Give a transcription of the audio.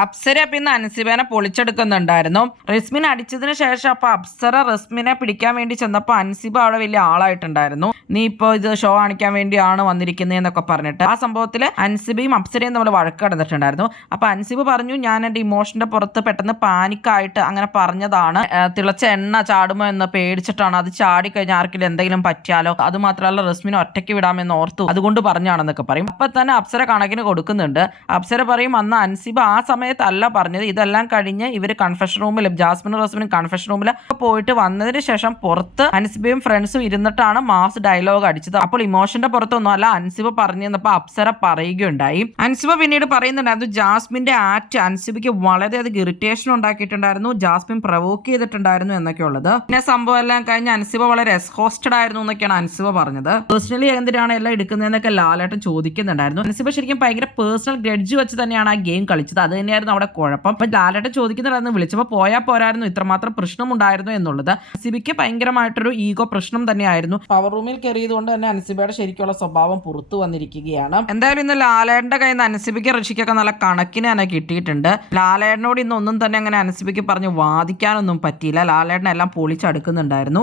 അപ്സര പിന്നെ അൻസിബേനെ പൊളിച്ചെടുക്കുന്നുണ്ടായിരുന്നു. റസ്മിൻ അടിച്ചതിന് ശേഷം അപ്പൊ അപ്സര റസ്മിനെ പിടിക്കാൻ വേണ്ടി ചെന്നപ്പോ അൻസിബ അവിടെ വലിയ ആളായിട്ടുണ്ടായിരുന്നു. നീ ഇപ്പൊ ഇത് ഷോ കാണിക്കാൻ വേണ്ടിയാണ് വന്നിരിക്കുന്നത് എന്നൊക്കെ പറഞ്ഞിട്ട് ആ സംഭവത്തിൽ അൻസിബയും അപ്സരയും നമ്മൾ വഴക്ക് കടന്നിട്ടുണ്ടായിരുന്നു. അപ്പൊ അൻസിബ പറഞ്ഞു, ഞാൻ എന്റെ ഇമോഷന്റെ പുറത്ത് പെട്ടെന്ന് പാനിക്കായിട്ട് അങ്ങനെ പറഞ്ഞതാണ്, തിളച്ച എണ്ണ ചാടുമോ എന്ന് പേടിച്ചിട്ടാണ്, അത് ചാടിക്കഴിഞ്ഞാൽ ആർക്കെങ്കിലും എന്തെങ്കിലും പറ്റിയാലോ, അത് മാത്രമല്ല റസ്മിനെ ഒറ്റയ്ക്ക് വിടാമെന്ന് ഓർത്തു, അതുകൊണ്ട് പറഞ്ഞാണെന്നൊക്കെ പറയും. അപ്പൊ തന്നെ അപ്സര കണക്കിന് കൊടുക്കുന്നുണ്ട്. അപ്സര പറയും, അന്ന് അൻസിബ ആ സമയത്തല്ല പറഞ്ഞത്, ഇതെല്ലാം കഴിഞ്ഞ് ഇവര് കൺഫെഷൻ റൂമിൽ ജാസ്മിനും റസ്മിനും കൺഫെഷൻ റൂമിൽ പോയിട്ട് വന്നതിന് ശേഷം പുറത്ത് അൻസിബയും ഫ്രണ്ട്സും ഇരുന്നിട്ടാണ് മാസ് ഡയലോഗ് അടിച്ചത്. അപ്പോൾ ഇമോഷന്റെ പുറത്തൊന്നും അല്ല അൻസിബ പറഞ്ഞപ്പോ അപ്സര പറയുകയുണ്ടായി. അൻസിബ പിന്നീട് പറയുന്നുണ്ടായിരുന്നു, ജാസ്മിന്റെ ആക്ട് അൻസിബയ്ക്ക് വളരെയധികം ഇറിറ്റേഷൻ ഉണ്ടാക്കിയിട്ടുണ്ടായിരുന്നു, ജാസ്മിൻ പ്രവോക്ക് ചെയ്തിട്ടുണ്ടായിരുന്നു എന്നൊക്കെ ഉള്ളത്. പിന്നെ സംഭവം എല്ലാം കഴിഞ്ഞ് അൻസിബ വളരെ എക്സ്ഹോസ്റ്റഡ് ആയിരുന്നു എന്നൊക്കെയാണ് അൻസിബ പറഞ്ഞത്. പേഴ്സണലി എന്തിനാണ് എല്ലാം എടുക്കുന്നതെന്നൊക്കെ ലാലേട്ടൻ ചോദിക്കുന്നുണ്ടായിരുന്നു. അൻസിബ ശരിക്കും ഭയങ്കര പേഴ്സണൽ ഗ്രഡ്ജ് വെച്ച് തന്നെയാണ് ആ ഗെയിം കളിച്ചത്, അത് തന്നെയായിരുന്നു അവിടെ കുഴപ്പം. അപ്പൊ ലാലേട്ടൻ ചോദിക്കുന്നുണ്ടായിരുന്നു, വിളിച്ചപ്പോൾ പോയാൽ പോരായിരുന്നു, ഇത്രമാത്രം പ്രശ്നം ഉണ്ടായിരുന്നു എന്നുള്ളത്. അൻസിബയ്ക്ക് ഭയങ്കരമായിട്ടൊരു ഈഗോ പ്രശ്നം തന്നെയായിരുന്നു. പവർ റൂമിൽ കയറിയത് കൊണ്ട് തന്നെ അൻസിബയുടെ ശരിക്കുള്ള സ്വഭാവം പുറത്തു വന്നിരിക്കുകയാണ്. എന്തായാലും ഇന്ന് ലാലേട്ടന്റെ കയ്യിൽ നിന്ന് അൻസിബയ്ക്ക് ഋഷിക്കൊക്കെ നല്ല കണക്കിന് തന്നെ കിട്ടിയിട്ടുണ്ട്. ലാലേട്ടനോട് ഇന്ന് ഒന്നും തന്നെ അങ്ങനെ അൻസിബയ്ക്ക് പറഞ്ഞ് വാദിക്കാനൊന്നും പറ്റിയില്ല. ലാലേട്ടനെല്ലാം പൊളിച്ചടുക്കുന്നുണ്ടായിരുന്നു.